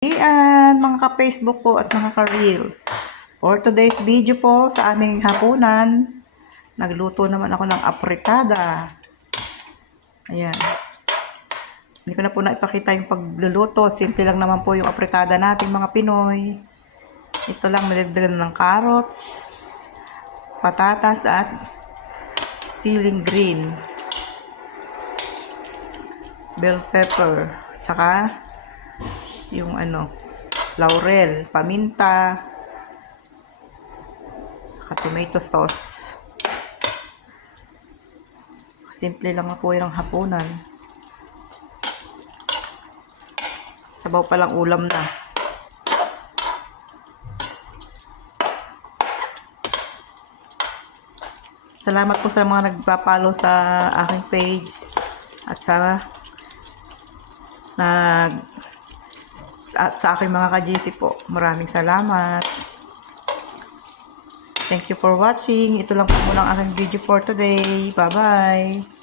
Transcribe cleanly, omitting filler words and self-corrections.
Ayan, mga ka-Facebook ko at mga ka-Reels. For today's video po sa aming hapunan, nagluto naman ako ng apritada. Ayan. Hindi ko na po naipakita yung pagluluto. Simple lang naman po yung apritada natin mga Pinoy. Ito lang, nilagdagan ng carrots, patatas at ceiling green, bell pepper, saka yung laurel, paminta, saka tomato sauce. Simple lang po yung hapunan. Sabaw pa lang ulam na. Salamat po sa mga nagpa-follow sa aking page at sa aking mga ka-GC po. Maraming salamat. Thank you for watching. Ito lang po muna ang aking video for today. Bye-bye.